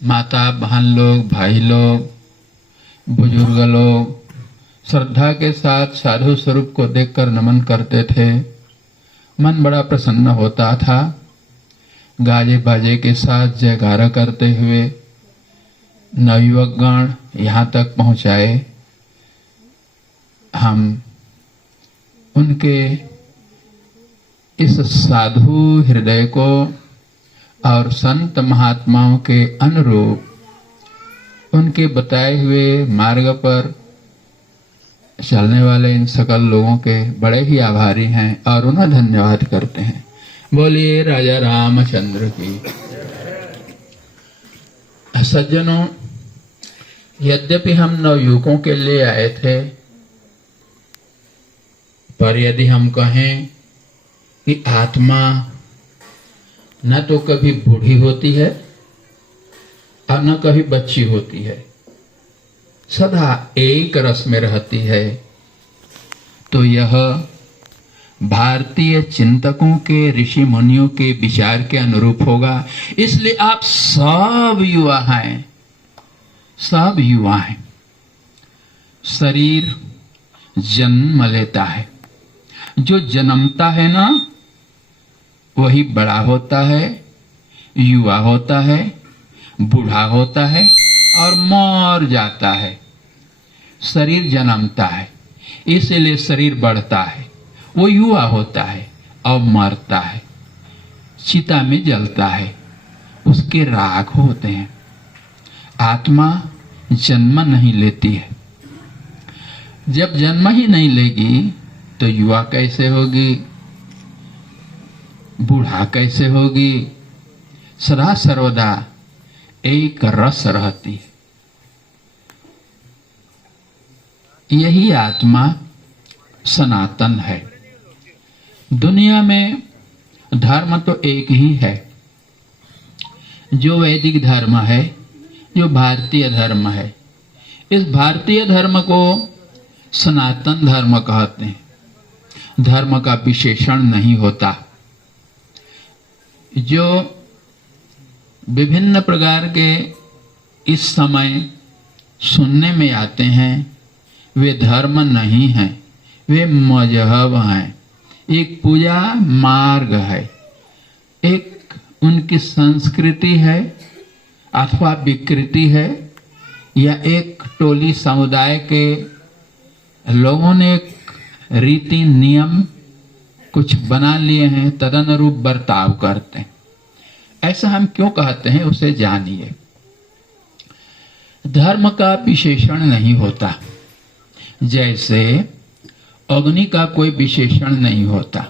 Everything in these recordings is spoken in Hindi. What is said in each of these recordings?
माता बहन लोग, भाई लोग, बुजुर्ग लोग श्रद्धा के साथ साधु स्वरूप को देखकर नमन करते थे। मन बड़ा प्रसन्न होता था। गाजे बाजे के साथ जयकारा करते हुए नवयुवकगण यहाँ तक पहुँचाए। हम उनके इस साधु हृदय को और संत महात्माओं के अनुरूप उनके बताए हुए मार्ग पर चलने वाले इन सकल लोगों के बड़े ही आभारी हैं और उन्हें धन्यवाद करते हैं। बोलिए राजा रामचंद्र की। सज्जनों, यद्यपि हम नवयुवकों के लिए आए थे, पर यदि हम कहें कि आत्मा न तो कभी बूढ़ी होती है और न कभी बच्ची होती है, सदा एक रस में रहती है, तो यह भारतीय चिंतकों के, ऋषि मुनियों के विचार के अनुरूप होगा। इसलिए आप सब युवा हैं, सब युवा हैं। शरीर जन्म लेता है, जो जन्मता है ना वही बड़ा होता है, युवा होता है, बूढ़ा होता है और मर जाता है। शरीर जन्मता है, इसलिए शरीर बढ़ता है, वो युवा होता है और मरता है, चिता में जलता है, उसके राख होते हैं। आत्मा जन्म नहीं लेती है। जब जन्म ही नहीं लेगी तो युवा कैसे होगी, बूढ़ा कैसे होगी। सदा सर्वदा एक रस रहती है। यही आत्मा सनातन है। दुनिया में धर्म तो एक ही है, जो वैदिक धर्म है, जो भारतीय धर्म है। इस भारतीय धर्म को सनातन धर्म कहते हैं। धर्म का विशेषण नहीं होता। जो विभिन्न प्रकार के इस समय सुनने में आते हैं वे धर्म नहीं हैं, वे मजहब हैं। एक पूजा मार्ग है, एक उनकी संस्कृति है अथवा विकृति है, या एक टोली समुदाय के लोगों ने एक रीति नियम कुछ बना लिए हैं, तदनुरूप बर्ताव करते हैं। ऐसा हम क्यों कहते हैं उसे जानिए। धर्म का विशेषण नहीं होता, जैसे अग्नि का कोई विशेषण नहीं होता।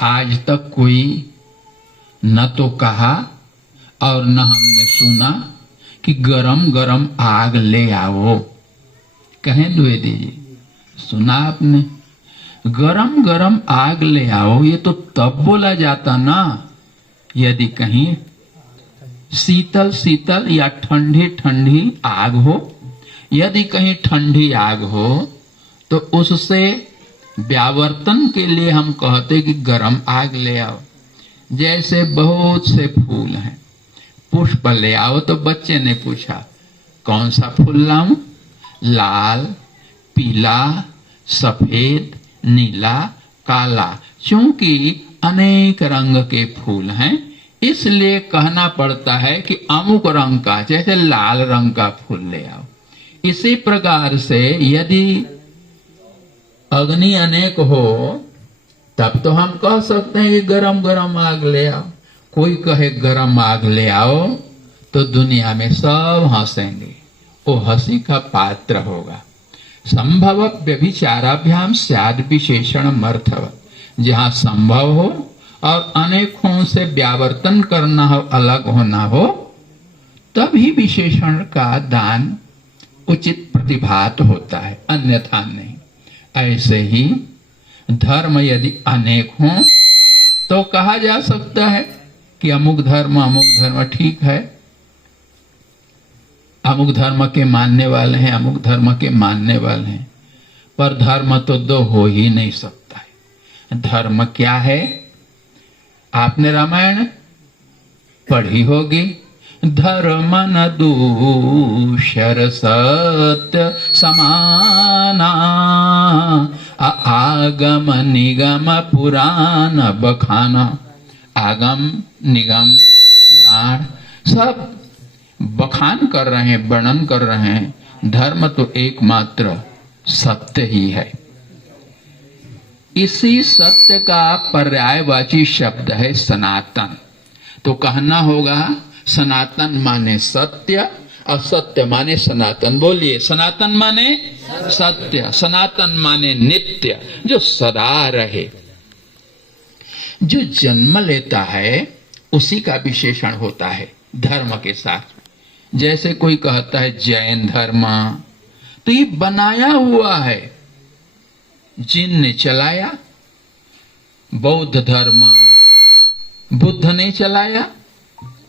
आज तक कोई न तो कहा और न हमने सुना कि गरम गरम आग ले आओ। कहें द्विवेदी जी, सुना आपने? गरम गरम आग ले आओ, ये तो तब बोला जाता ना यदि कहीं शीतल शीतल या ठंडी ठंडी आग हो। यदि कहीं ठंडी आग हो तो उससे व्यावर्तन के लिए हम कहते कि गरम आग ले आओ। जैसे बहुत से फूल हैं, पुष्प ले आओ तो बच्चे ने पूछा कौन सा फूल लाऊं? लाल, पीला, सफेद, नीला, काला। चूंकि अनेक रंग के फूल हैं, इसलिए कहना पड़ता है कि अमुक रंग का, जैसे लाल रंग का फूल ले आओ। इसी प्रकार से यदि अग्नि अनेक हो तब तो हम कह सकते हैं कि गरम गरम आग ले आओ। कोई कहे गरम आग ले आओ तो दुनिया में सब हंसेंगे, वो हंसी का पात्र होगा। संभव व्यभिचाराभ्याम स्याद विशेषण मर्थव। जहां संभव हो और अनेकों से व्यावर्तन करना हो, अलग होना हो, तभी विशेषण का दान उचित प्रतिभात होता है, अन्यथा नहीं। ऐसे ही धर्म यदि अनेक हों तो कहा जा सकता है कि अमुक धर्म ठीक है, अमुक धर्म के मानने वाले हैं, अमुक धर्म के मानने वाले हैं। पर धर्म तो दो हो ही नहीं सकता है। धर्म क्या है? आपने रामायण पढ़ी होगी। धर्म न दूषर सत्य समाना। आगम निगम पुराण बखाना। आगम निगम पुराण सब बखान कर रहे हैं, वर्णन कर रहे हैं। धर्म तो एकमात्र सत्य ही है। इसी सत्य का पर्यायवाची शब्द है सनातन। तो कहना होगा सनातन माने सत्य और सत्य माने सनातन। बोलिए, सनातन माने सत्य, सनातन माने नित्य, जो सदा रहे। जो जन्म लेता है उसी का विशेषण होता है धर्म के साथ। जैसे कोई कहता है जैन धर्म, तो ये बनाया हुआ है, जिन ने चलाया। बौद्ध धर्म बुद्ध ने चलाया,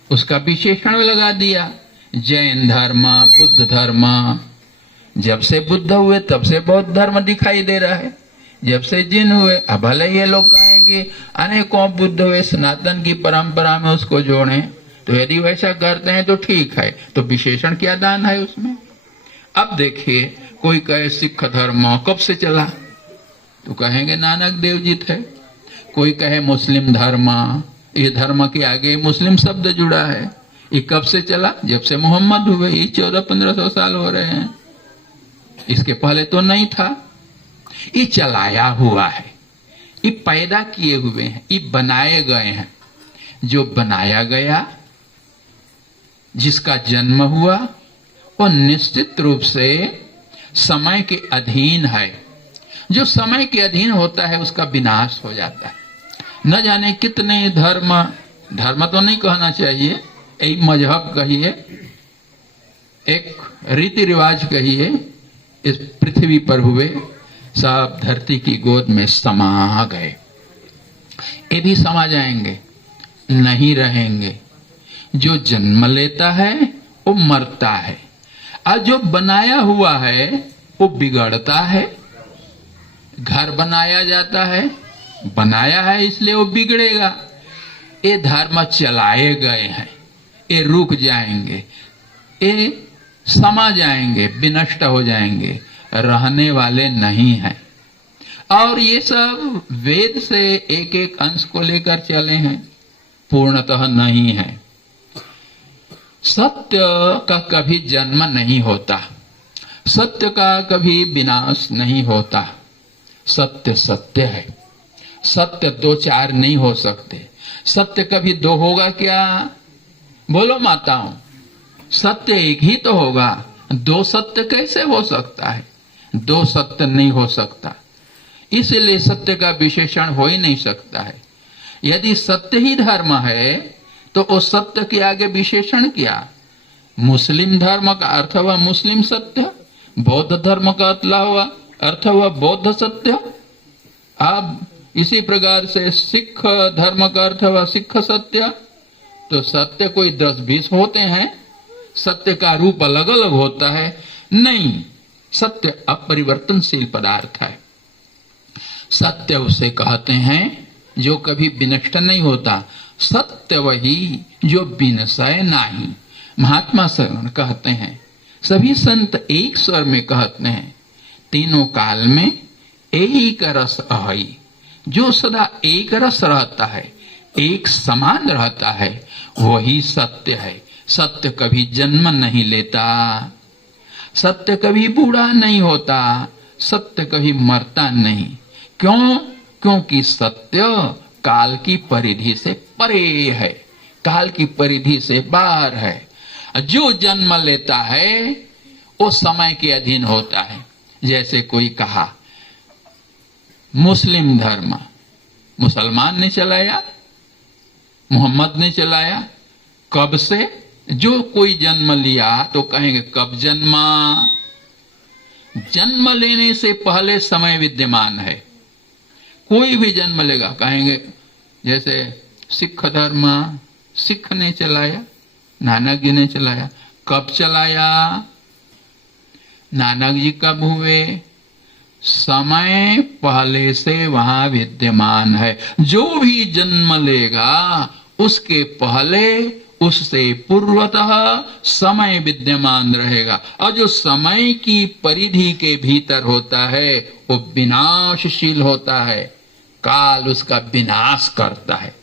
उसका विशेषण लगा दिया जैन धर्म, बुद्ध धर्म। जब से बुद्ध हुए तब से बौद्ध धर्म दिखाई दे रहा है, जब से जिन हुए। अब भले ये लोग कहें कि अनेकों बुद्ध हुए, सनातन की परंपरा में उसको जोड़ें, तो यदि वैसा करते हैं तो ठीक है, तो विशेषण क्या दान है उसमें। अब देखिए, कोई कहे सिख धर्म कब से चला, तो कहेंगे नानक देव जी थे। कोई कहे मुस्लिम धर्म, ये धर्म के आगे मुस्लिम शब्द जुड़ा है, ये कब से चला, जब से मोहम्मद हुए, ये 1400-1500 साल हो रहे हैं, इसके पहले तो नहीं था। ये चलाया हुआ है, ये पैदा किए हुए हैं, ये बनाए गए हैं। जो बनाया गया, जिसका जन्म हुआ, वो निश्चित रूप से समय के अधीन है। जो समय के अधीन होता है उसका विनाश हो जाता है। न जाने कितने धर्म, धर्म तो नहीं कहना चाहिए, एक मजहब कहिए, एक रीति रिवाज कहिए, इस पृथ्वी पर हुए, सब धरती की गोद में समा गए। ये भी समा जाएंगे, नहीं रहेंगे। जो जन्म लेता है वो मरता है, और जो बनाया हुआ है वो बिगड़ता है। घर बनाया जाता है, बनाया है इसलिए वो बिगड़ेगा। ये धर्म चलाए गए हैं, ये रुक जाएंगे, ये समा जाएंगे, विनष्ट हो जाएंगे, रहने वाले नहीं हैं। और ये सब वेद से एक एक अंश को लेकर चले हैं, पूर्णतः नहीं है। सत्य का कभी जन्म नहीं होता, सत्य का कभी विनाश नहीं होता। सत्य सत्य है, सत्य दो चार नहीं हो सकते। सत्य कभी दो होगा क्या? बोलो माताओं, सत्य एक ही तो होगा, दो सत्य कैसे हो सकता है? दो सत्य नहीं हो सकता, इसलिए सत्य का विशेषण हो ही नहीं सकता है। यदि सत्य ही धर्म है तो उस सत्य के आगे विशेषण क्या? मुस्लिम धर्म का अर्थ हुआ मुस्लिम सत्य, बौद्ध धर्म का अर्थ हुआ बौद्ध सत्य। अब इसी प्रकार से सिख धर्म का अर्थ हुआ सिख सत्य। तो सत्य कोई 10-20 होते हैं, सत्य का रूप अलग अलग होता है? नहीं, सत्य अपरिवर्तनशील पदार्थ है। सत्य उसे कहते हैं जो कभी विनष्ट नहीं होता। सत्य वही जो विनशय नहीं। महात्मा शरण कहते हैं, सभी संत एक स्वर में कहते हैं, तीनों काल में एक रस अहई। जो सदा एक रस रहता है, एक समान रहता है, वही सत्य है। सत्य कभी जन्म नहीं लेता, सत्य कभी बूढ़ा नहीं होता, सत्य कभी मरता नहीं। क्यों? क्योंकि सत्य काल की परिधि से परे है, काल की परिधि से बाहर है। जो जन्म लेता है वो समय के अधीन होता है। जैसे कोई कहा मुस्लिम धर्म मुसलमान ने चलाया, मोहम्मद ने चलाया। कब से? जो कोई जन्म लिया तो कहेंगे कब जन्मा? जन्म लेने से पहले समय विद्यमान है। कोई भी जन्म लेगा कहेंगे, जैसे सिख धर्म सिख ने चलाया, नानक जी ने चलाया। कब चलाया? नानक जी कब हुए? समय पहले से वहां विद्यमान है। जो भी जन्म लेगा उसके पहले उससे पूर्वतः समय विद्यमान रहेगा, और जो समय की परिधि के भीतर होता है वो विनाशशील होता है, काल उसका विनाश करता है।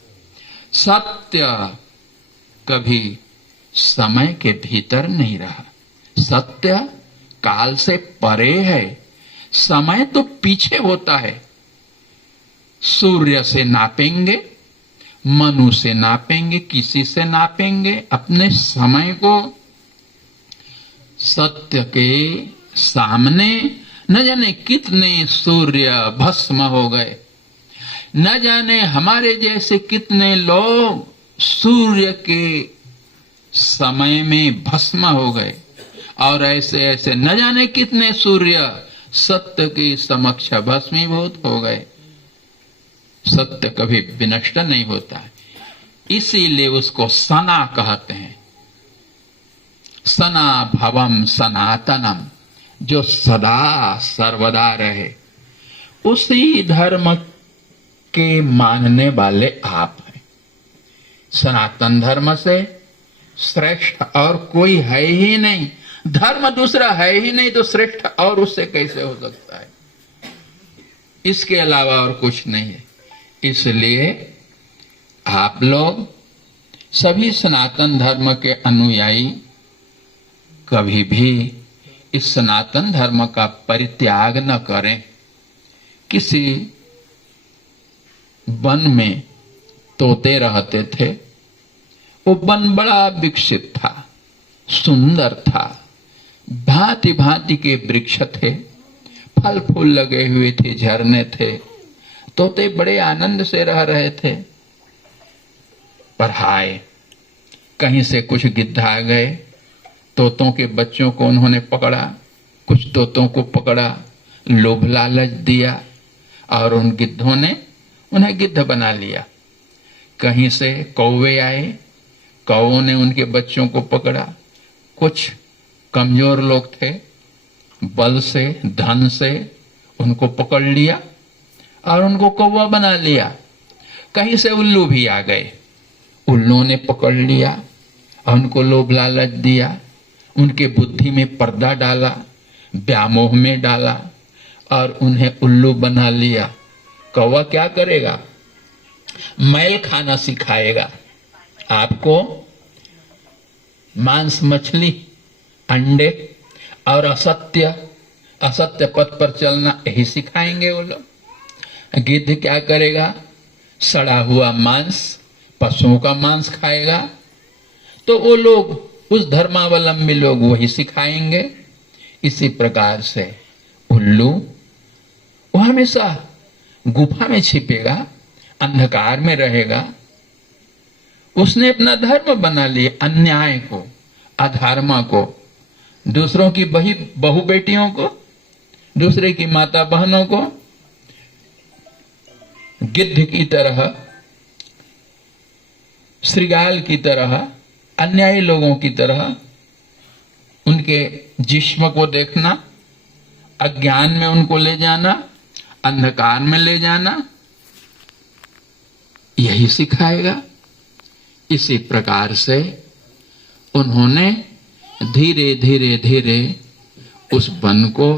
सत्य कभी समय के भीतर नहीं रहा, सत्य काल से परे है। समय तो पीछे होता है, सूर्य से नापेंगे, मनु से नापेंगे, किसी से नापेंगे अपने समय को। सत्य के सामने न जाने कितने सूर्य भस्म हो गए, न जाने हमारे जैसे कितने लोग सूर्य के समय में भस्म हो गए, और ऐसे ऐसे न जाने कितने सूर्य सत्य के समक्ष भस्मीभूत हो गए। सत्य कभी विनष्ट नहीं होता है, इसीलिए उसको सना कहते हैं। सना भवम सनातनम, जो सदा सर्वदा रहे, उसी धर्म के मानने वाले आप हैं। सनातन धर्म से श्रेष्ठ और कोई है ही नहीं, धर्म दूसरा है ही नहीं, तो श्रेष्ठ और उससे कैसे हो सकता है? इसके अलावा और कुछ नहीं है। इसलिए आप लोग सभी सनातन धर्म के अनुयायी कभी भी इस सनातन धर्म का परित्याग न करें। किसी वन में तोते रहते थे, वो वन बड़ा विकसित था, सुंदर था, भांति भांति के वृक्ष थे, फल फूल लगे हुए थे, झरने थे, तोते बड़े आनंद से रह रहे थे। पर हाय, कहीं से कुछ गिद्ध आ गए, तोतों के बच्चों को उन्होंने पकड़ा, कुछ तोतों को पकड़ा, लोभ लालच दिया, और उन गिद्धों ने उन्हें गिद्ध बना लिया। कहीं से कौवे आए, कौवों ने उनके बच्चों को पकड़ा, कुछ कमजोर लोग थे, बल से धन से उनको पकड़ लिया और उनको कौवा बना लिया। कहीं से उल्लू भी आ गए, उल्लुओं ने पकड़ लिया और उनको लोभ लालच दिया, उनके बुद्धि में पर्दा डाला, व्यामोह में डाला और उन्हें उल्लू बना लिया। कौवा क्या करेगा? मैल खाना सिखाएगा आपको, मांस, मछली, अंडे और असत्य पथ पर चलना, यही सिखाएंगे वो लोग। गिद्ध क्या करेगा? सड़ा हुआ मांस, पशुओं का मांस खाएगा। तो वो लोग, उस धर्मावलंबी लोग, वही सिखाएंगे। इसी प्रकार से उल्लू वो हमेशा गुफा में छिपेगा, अंधकार में रहेगा। उसने अपना धर्म बना लिया, अन्याय को, अधर्म को, दूसरों की बहू बेटियों को, दूसरे की माता बहनों को गिद्ध की तरह, श्रृगाल की तरह, अन्यायी लोगों की तरह उनके जिस्म को देखना, अज्ञान में उनको ले जाना, अंधकार में ले जाना, यही सिखाएगा। इसी प्रकार से उन्होंने धीरे धीरे धीरे उस वन को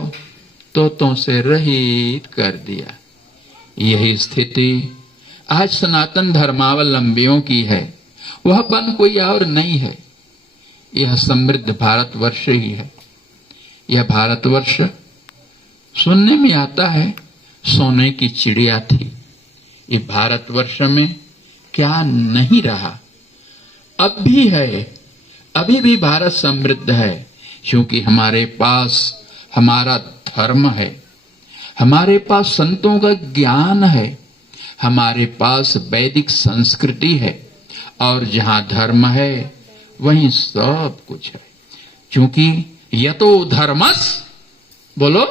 तोतों से रहित कर दिया। यही स्थिति आज सनातन धर्मावलंबियों की है। वह वन कोई और नहीं है, यह समृद्ध भारतवर्ष ही है। यह भारतवर्ष सुनने में आता है सोने की चिड़िया थी। ये भारतवर्ष में क्या नहीं रहा, अब भी है, अभी भी भारत समृद्ध है, क्योंकि हमारे पास हमारा धर्म है, हमारे पास संतों का ज्ञान है, हमारे पास वैदिक संस्कृति है, और जहां धर्म है वहीं सब कुछ है। क्योंकि यतो धर्मस, बोलो,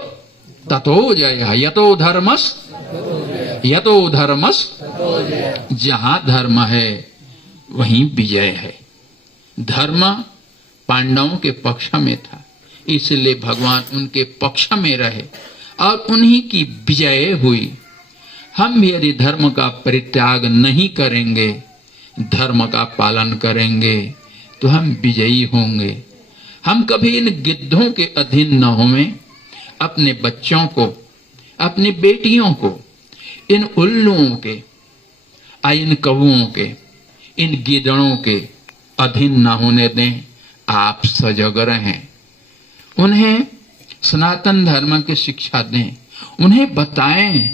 ततो जयः। यतो धर्मस, यतो धर्मस, जहां धर्म है वहीं विजय है। धर्म पांडवों के पक्ष में था, इसलिए भगवान उनके पक्ष में रहे और उन्हीं की विजय हुई। हम भी यदि धर्म का परित्याग नहीं करेंगे धर्म का पालन करेंगे तो हम विजयी होंगे। हम कभी इन गिद्धों के अधीन न होवें। अपने बच्चों को, अपनी बेटियों को इन उल्लुओं के, इन कौओं के, इन गिदड़ों के अधीन न होने दें। आप सजग रहें, उन्हें सनातन धर्म की शिक्षा दें, उन्हें बताएं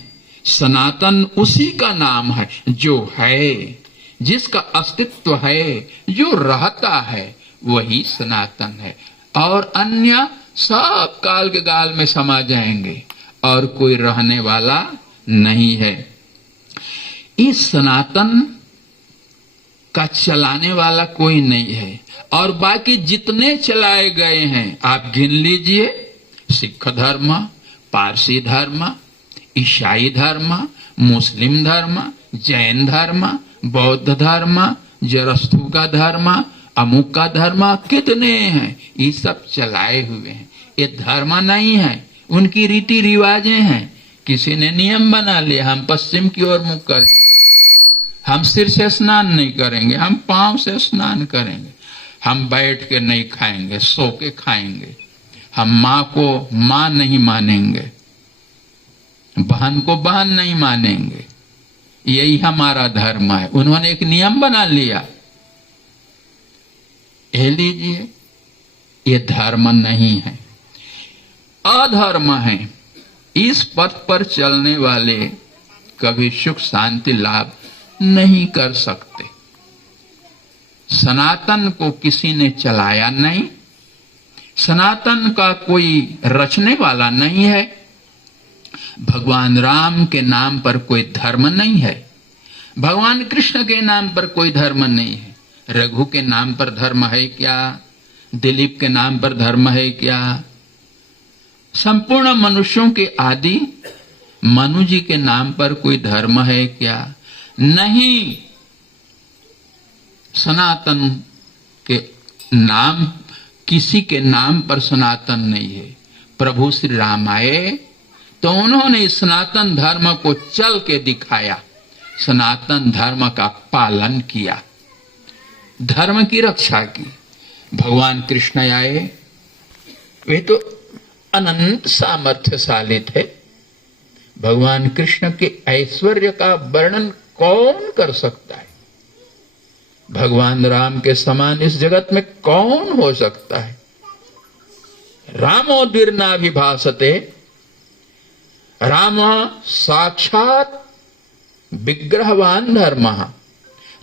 सनातन उसी का नाम है जो है, जिसका अस्तित्व है, जो रहता है, वही सनातन है। और अन्य सब काल के गाल में समा जाएंगे और कोई रहने वाला नहीं है। इस सनातन का चलाने वाला कोई नहीं है। और बाकी जितने चलाए गए हैं आप गिन लीजिए, सिख धर्म, पारसी धर्म, ईसाई धर्म, मुस्लिम धर्म, जैन धर्म, बौद्ध धर्म, जरस्थु का धर्म, अमुक का धर्म, कितने हैं, ये सब चलाए हुए हैं। ये धर्म नहीं है, उनकी रीति रिवाजें हैं। किसी ने नियम बना लिया, हम पश्चिम की ओर मुख करेंगे, हम सिर से स्नान नहीं करेंगे, हम पांव से स्नान करेंगे, हम बैठ के नहीं खाएंगे, सो के खाएंगे, हम माँ को माँ नहीं मानेंगे, बहन को बहन नहीं मानेंगे। यही हमारा धर्म है। उन्होंने एक नियम बना लिया, ये लीजिए, ये धर्म नहीं है, अधर्म है। इस पथ पर चलने वाले कभी सुख शांति लाभ नहीं कर सकते। सनातन को किसी ने चलाया नहीं, सनातन का कोई रचने वाला नहीं है। भगवान राम के नाम पर कोई धर्म नहीं है, भगवान कृष्ण के नाम पर कोई धर्म नहीं है। रघु के नाम पर धर्म है क्या? दिलीप के नाम पर धर्म है क्या? संपूर्ण मनुष्यों के आदि मनु जी के नाम पर कोई धर्म है क्या? नहीं। सनातन के नाम, किसी के नाम पर सनातन नहीं है। प्रभु श्री राम आए तो उन्होंने सनातन धर्म को चल के दिखाया, सनातन धर्म का पालन किया, धर्म की रक्षा की। भगवान कृष्ण आए, वे तो अनंत सामर्थ्यशाली थे। भगवान कृष्ण के ऐश्वर्य का वर्णन कौन कर सकता है? भगवान राम के समान इस जगत में कौन हो सकता है? रामो द्विर्नाभिभासते, राम साक्षात विग्रहवान धर्म,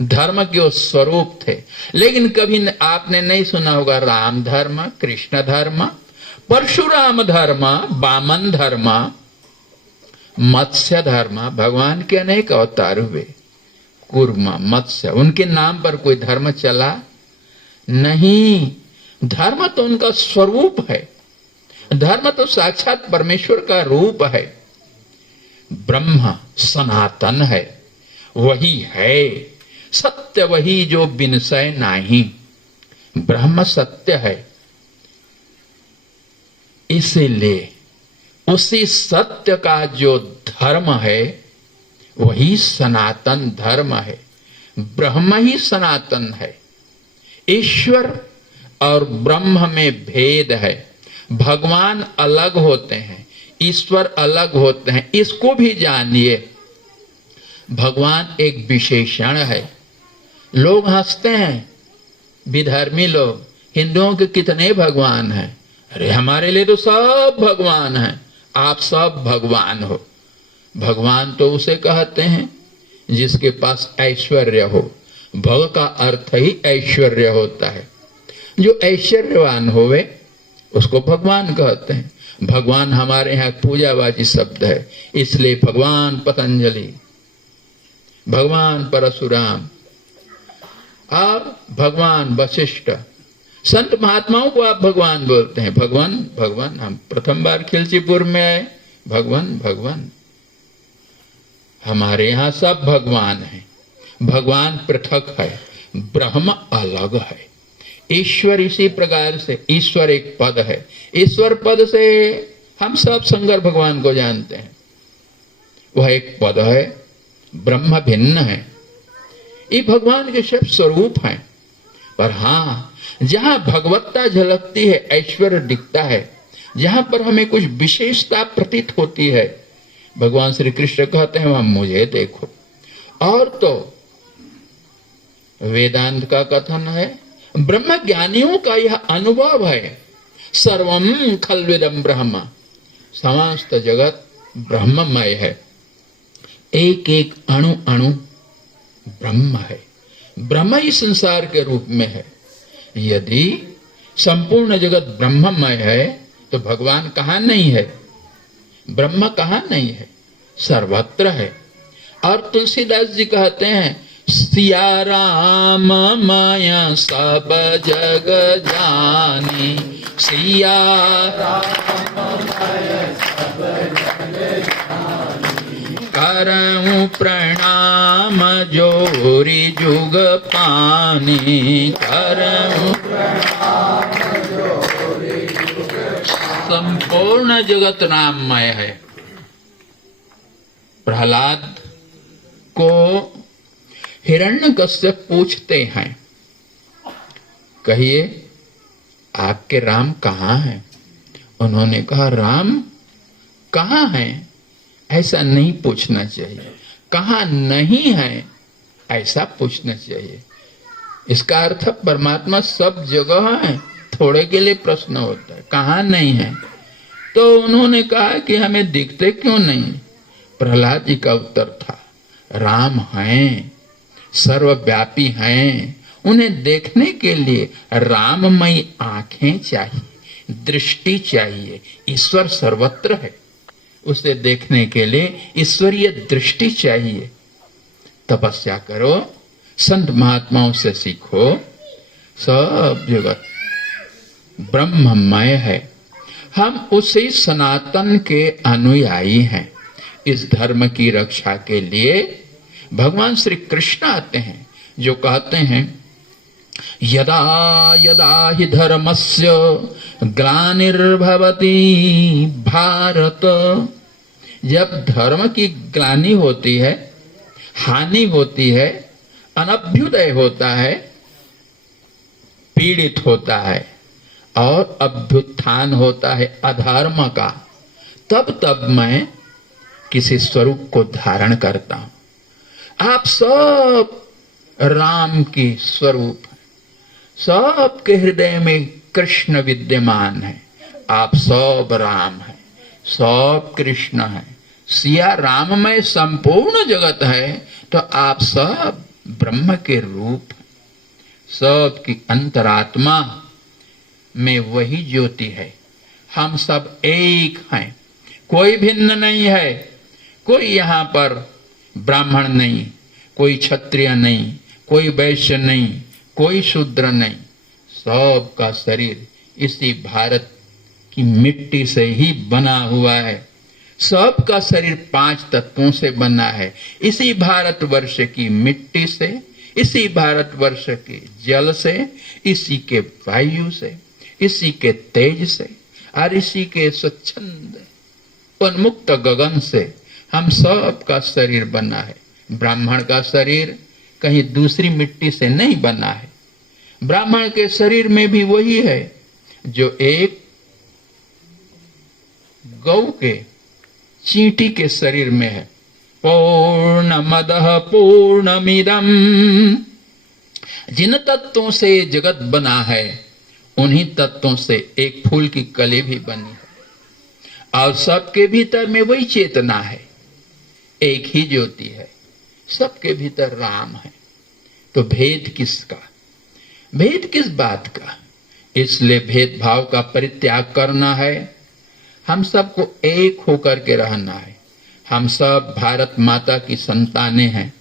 धर्म के वो स्वरूप थे। लेकिन कभी आपने नहीं सुना होगा राम धर्म, कृष्ण धर्म, परशुराम धर्म, वामन धर्म, मत्स्य धर्म। भगवान के अनेक अवतार हुए, कूर्म, मत्स्य, उनके नाम पर कोई धर्म चला नहीं। धर्म तो उनका स्वरूप है, धर्म तो साक्षात परमेश्वर का रूप है। ब्रह्म सनातन है, वही है सत्य, वही जो विनशय नाही। ब्रह्म सत्य है, इसीलिए उसी सत्य का जो धर्म है वही सनातन धर्म है। ब्रह्म ही सनातन है। ईश्वर और ब्रह्म में भेद है। भगवान अलग होते हैं, ईश्वर अलग होते हैं, इसको भी जानिए। भगवान एक विशेषण है। लोग हंसते हैं, विधर्मी लोग, हिंदुओं के कितने भगवान हैं। अरे हमारे लिए तो सब भगवान हैं, आप सब भगवान हो। भगवान तो उसे कहते हैं जिसके पास ऐश्वर्य हो। भव का अर्थ ही ऐश्वर्य होता है। जो ऐश्वर्यवान होवे उसको भगवान कहते हैं। भगवान हमारे यहाँ पूजावाची शब्द है, इसलिए भगवान पतंजलि, भगवान परशुराम और भगवान वशिष्ठ, संत महात्माओं को आप भगवान बोलते हैं। भगवान भगवान, हम प्रथम बार खिलचीपुर में आए, भगवान भगवान। हमारे यहाँ सब भगवान हैं। भगवान पृथक है, ब्रह्म अलग है। ईश्वर इसी प्रकार से, ईश्वर एक पद है। ईश्वर पद से हम सब शंकर भगवान को जानते हैं, वह एक पद है। ब्रह्म भिन्न है, ये भगवान के सब स्वरूप हैं। पर हाँ, जहां भगवत्ता झलकती है, ऐश्वर्य दिखता है, जहां पर हमें कुछ विशेषता प्रतीत होती है, भगवान श्री कृष्ण कहते हैं वहां मुझे देखो। और तो वेदांत का कथन है, ब्रह्म ज्ञानियों का यह अनुभव है, सर्वम खल्विदम ब्रह्म, समस्त जगत ब्रह्ममय है, एक एक अणु अणु ब्रह्म है, ब्रह्म ही संसार के रूप में है। यदि संपूर्ण जगत ब्रह्ममय है तो भगवान कहाँ नहीं है, ब्रह्म कहाँ नहीं है, सर्वत्र है। और तुलसीदास जी कहते हैं, सिया राम माया सब जग जानी, सिया राम माया सब जग जानी, करऊं प्रणाम जोरी जुग पानी, करऊं प्रणाम जोरी जुग पानी। संपूर्ण जगत नाममय है। प्रहलाद को हिरण्यकश्यप पूछते हैं, कहिए आपके राम कहाँ हैं? उन्होंने कहा, राम कहाँ हैं ऐसा नहीं पूछना चाहिए, कहाँ नहीं है ऐसा पूछना चाहिए। इसका अर्थ परमात्मा सब जगह है, थोड़े के लिए प्रश्न होता है, कहाँ नहीं है। तो उन्होंने कहा कि हमें दिखते क्यों नहीं? प्रहलाद जी का उत्तर था, राम हैं, सर्वव्यापी हैं, उन्हें देखने के लिए राममयी आंखें चाहिए, दृष्टि चाहिए। ईश्वर सर्वत्र है, उसे देखने के लिए ईश्वरीय दृष्टि चाहिए। तपस्या करो, संत महात्माओं से सीखो, सब जगत ब्रह्ममय है। हम उसी सनातन के अनुयायी हैं। इस धर्म की रक्षा के लिए भगवान श्री कृष्ण आते हैं, जो कहते हैं, यदा यदा हि धर्मस्य ग्लानिर्भवति भारत, जब धर्म की ग्लानि होती है, हानि होती है, अनभ्युदय होता है, पीड़ित होता है और अभ्युत्थान होता है अधर्म का, तब तब मैं किसी स्वरूप को धारण करता हूं। आप सब राम की स्वरूप है, सबके हृदय में कृष्ण विद्यमान है। आप सब राम है, सब कृष्ण है। सिया राममय संपूर्ण जगत है, तो आप सब ब्रह्म के रूप हैं। सबकी अंतरात्मा में वही ज्योति है। हम सब एक हैं, कोई भिन्न नहीं है। कोई यहाँ पर ब्राह्मण नहीं, कोई क्षत्रिय नहीं, कोई वैश्य नहीं, कोई शूद्र नहीं। सबका शरीर इसी भारत की मिट्टी से ही बना हुआ है। सबका शरीर 5 तत्वों से बना है। इसी भारतवर्ष की मिट्टी से, इसी भारतवर्ष के जल से, इसी के वायु से, इसी के तेज से और इसी के स्वच्छंद उन्मुक्त गगन से हम सब का शरीर बना है। ब्राह्मण का शरीर कहीं दूसरी मिट्टी से नहीं बना है। ब्राह्मण के शरीर में भी वही है जो एक गौ के चींटी के शरीर में है। पूर्णमदः पूर्णमिदम्, जिन तत्वों से जगत बना है उन्हीं तत्वों से एक फूल की कली भी बनी है। और सबके भीतर में वही चेतना है, एक ही ज्योति है, सबके भीतर राम है। तो भेद किसका? भेद किस बात का? इसलिए भेदभाव का परित्याग करना है। हम सबको एक होकर के रहना है। हम सब भारत माता की संतानें हैं।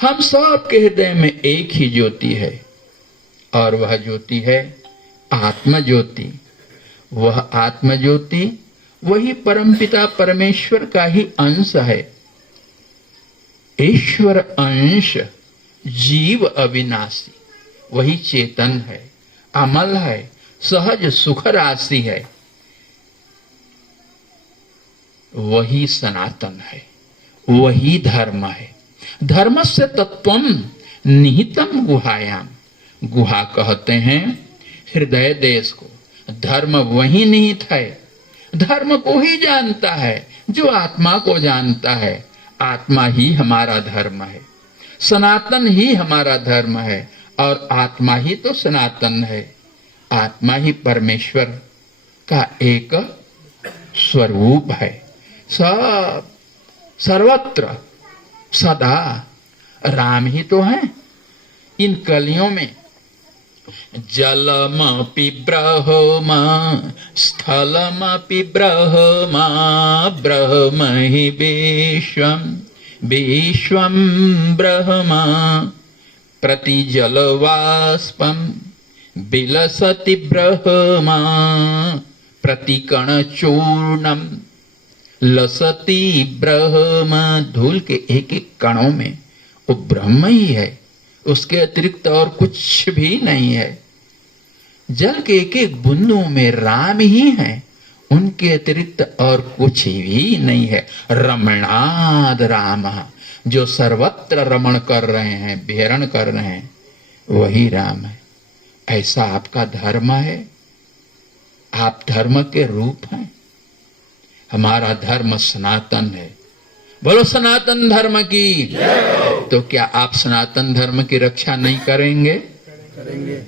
हम सब के हृदय में एक ही ज्योति है और वह ज्योति है आत्म ज्योति। वह आत्म ज्योति वही परमपिता परमेश्वर का ही अंश है। ईश्वर अंश जीव अविनाशी, वही चेतन है, अमल है, सहज सुख राशि है। वही सनातन है, वही धर्म है। धर्मस्य तत्वम निहितम गुहायाम, गुहा कहते हैं हृदय देश को। धर्म वही निहित है, धर्म को ही जानता है जो आत्मा को जानता है। आत्मा ही हमारा धर्म है, सनातन ही हमारा धर्म है, और आत्मा ही तो सनातन है। आत्मा ही परमेश्वर का एक स्वरूप है, सब सर्वत्र सदा राम ही तो है। इन कलियों में जलमपि ब्रह्म स्थलमपि ब्रह्म ब्रह्म हि विश्वं विश्वं ब्रह्म प्रति जलवाष्पं विलसति ब्रह्म प्रति कणचूर्णं लसति ब्रह्म। धूल के एक एक कणों में वो ब्रह्म ही है, उसके अतिरिक्त और कुछ भी नहीं है। जल के एक एक बूंदों में राम ही है, उनके अतिरिक्त और कुछ भी नहीं है। रमणाद राम, जो सर्वत्र रमण कर रहे हैं, विहरण कर रहे हैं, वही राम है। ऐसा आपका धर्म है, आप धर्म के रूप हैं। हमारा धर्म सनातन है। बोलो सनातन धर्म की। तो क्या आप सनातन धर्म की रक्षा नहीं करेंगे? करेंगे।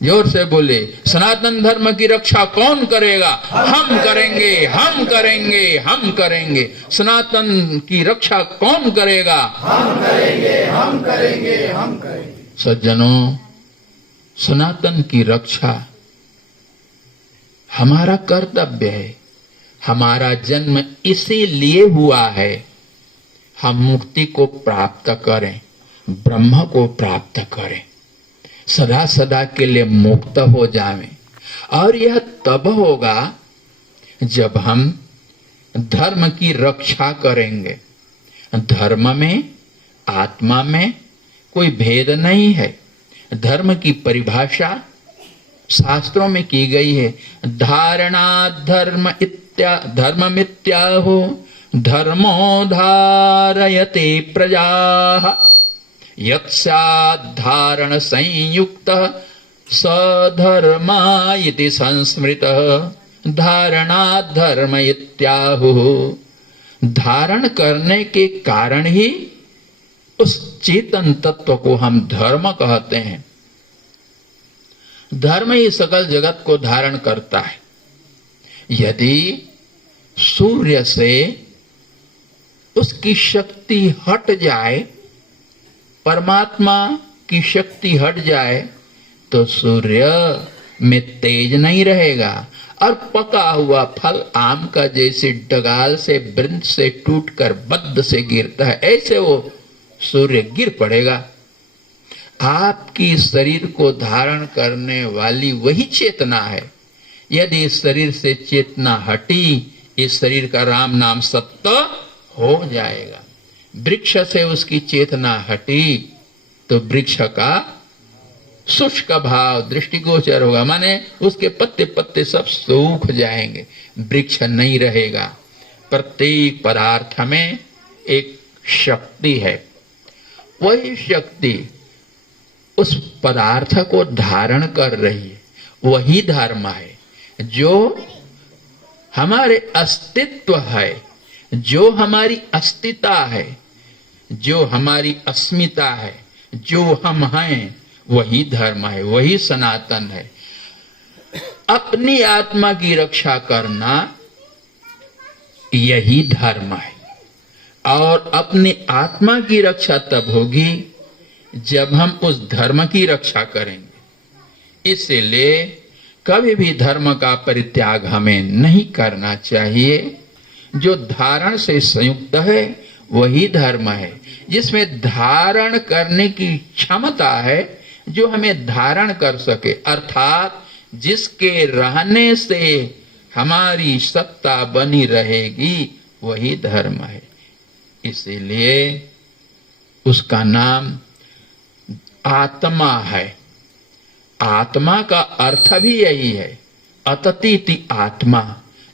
जोर से बोले, सनातन धर्म की रक्षा कौन करेगा? हम करेंगे, हम करेंगे, हम करेंगे। सनातन की रक्षा कौन करेगा? हम करेंगे, हम करेंगे, हम करेंगे। सज्जनों, सनातन की रक्षा हमारा कर्तव्य है। हमारा जन्म इसीलिए हुआ है, हम मुक्ति को प्राप्त करें, ब्रह्म को प्राप्त करें, सदा सदा के लिए मुक्त हो जाएं। और यह तब होगा जब हम धर्म की रक्षा करेंगे। धर्म में, आत्मा में कोई भेद नहीं है। धर्म की परिभाषा शास्त्रों में की गई है। धारणा धर्म मित्याहो धर्मो धारयते प्रजाः यत्स्याद्धारण संयुक्तः सधर्मा इति संस्मृतः। धारणात् धर्म इत्याहुः, धारण करने के कारण ही उस चेतन तत्व को हम धर्म कहते हैं। धर्म ही सकल जगत को धारण करता है। यदि सूर्य से उसकी शक्ति हट जाए, परमात्मा की शक्ति हट जाए, तो सूर्य में तेज नहीं रहेगा और पका हुआ फल आम का जैसे डगाल से, वृंत से टूटकर बद्ध से गिरता है, ऐसे वो सूर्य गिर पड़ेगा। आपकी शरीर को धारण करने वाली वही चेतना है। यदि इस शरीर से चेतना हटी, इस शरीर का राम नाम सत्य हो जाएगा। वृक्ष से उसकी चेतना हटी तो वृक्ष का शुष्क भाव दृष्टिगोचर होगा, माने उसके पत्ते पत्ते सब सूख जाएंगे, वृक्ष नहीं रहेगा। प्रत्येक पदार्थ में एक शक्ति है, वही शक्ति उस पदार्थ को धारण कर रही है, वही धर्म है। जो हमारे अस्तित्व है, जो हमारी अस्तित्व है, जो हमारी अस्मिता है, जो हम हैं, वही धर्म है, वही सनातन है। अपनी आत्मा की रक्षा करना यही धर्म है। और अपनी आत्मा की रक्षा तब होगी जब हम उस धर्म की रक्षा करेंगे। इसलिए कभी भी धर्म का परित्याग हमें नहीं करना चाहिए। जो धारण से संयुक्त है वही धर्म है, जिसमें धारण करने की क्षमता है, जो हमें धारण कर सके, अर्थात जिसके रहने से हमारी सत्ता बनी रहेगी, वही धर्म है। इसीलिए उसका नाम आत्मा है। आत्मा का अर्थ भी यही है, अततीति आत्मा,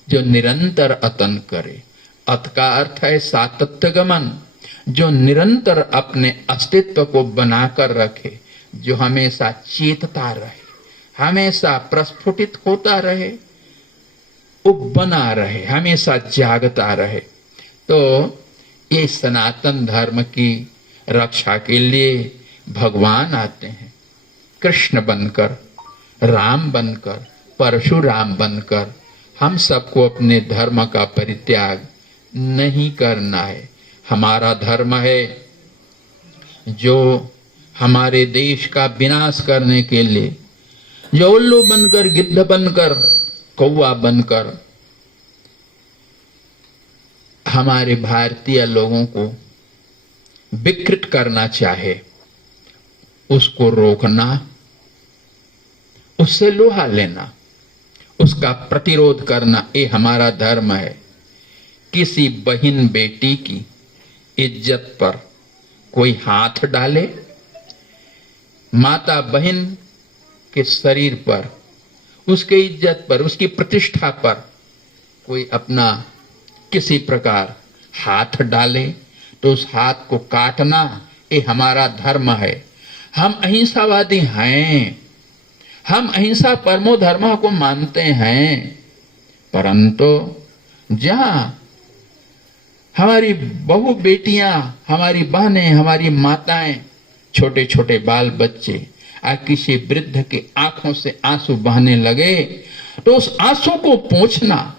जो निरंतर अतन करे। अत का अर्थ है सातत्य गमन, जो निरंतर अपने अस्तित्व को बनाकर रखे, जो हमेशा चेतता रहे, हमेशा प्रस्फुटित होता रहे, वो बना रहे, हमेशा जागता रहे। तो ये सनातन धर्म की रक्षा के लिए भगवान आते हैं, कृष्ण बनकर, राम बनकर, परशुराम बनकर। हम सबको अपने धर्म का परित्याग नहीं करना है। हमारा धर्म है जो हमारे देश का विनाश करने के लिए, जो उल्लू बनकर, गिद्ध बनकर, कौवा बनकर हमारे भारतीय लोगों को विकृत करना चाहे, उसको रोकना, उससे लोहा लेना, उसका प्रतिरोध करना, ये हमारा धर्म है। किसी बहन बेटी की इज्जत पर कोई हाथ डाले, माता बहन के शरीर पर, उसके इज्जत पर, उसकी प्रतिष्ठा पर कोई अपना किसी प्रकार हाथ डाले, तो उस हाथ को काटना ये हमारा धर्म है। हम अहिंसावादी हैं, हम अहिंसा परमो धर्म को मानते हैं, परंतु जहां हमारी बहु बेटियां, हमारी बहनें, हमारी माताएं, छोटे छोटे बाल बच्चे, किसी वृद्ध के आंखों से आंसू बहने लगे, तो उस आंसू को पोंछना,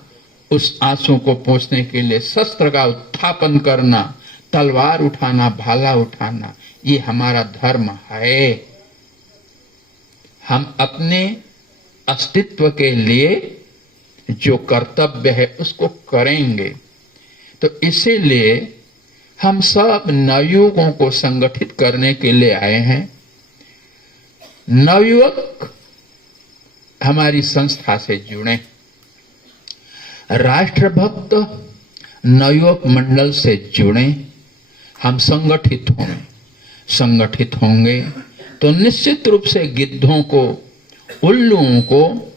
उस आंसू को पोंछने के लिए शस्त्र का उत्थापन करना, तलवार उठाना, भाला उठाना, ये हमारा धर्म है। हम अपने अस्तित्व के लिए जो कर्तव्य है उसको करेंगे। तो इसीलिए हम सब नवयुवकों को संगठित करने के लिए आए हैं। नवयुवक हमारी संस्था से जुड़े, राष्ट्रभक्त नवयुवक मंडल से जुड़े, हम संगठित होंगे तो निश्चित रूप से गिद्धों को, उल्लुओं को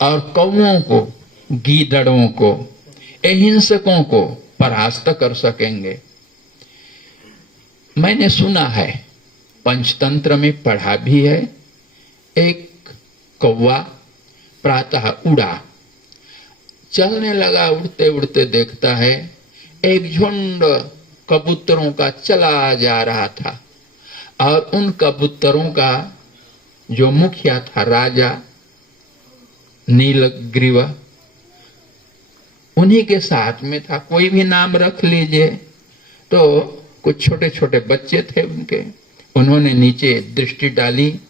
और कौओं को, गीदड़ों को, अहिंसकों को परास्त कर सकेंगे। मैंने सुना है, पंचतंत्र में पढ़ा भी है, एक कौवा प्रातः उड़ा, चलने लगा, उड़ते उड़ते देखता है एक झुंड कबूतरों का चला जा रहा था, और उन कबूतरों का जो मुखिया था, राजा नीलग्रीव, उन्हीं के साथ में था। कोई भी नाम रख लीजिए। तो कुछ छोटे छोटे बच्चे थे उनके, उन्होंने नीचे दृष्टि डाली,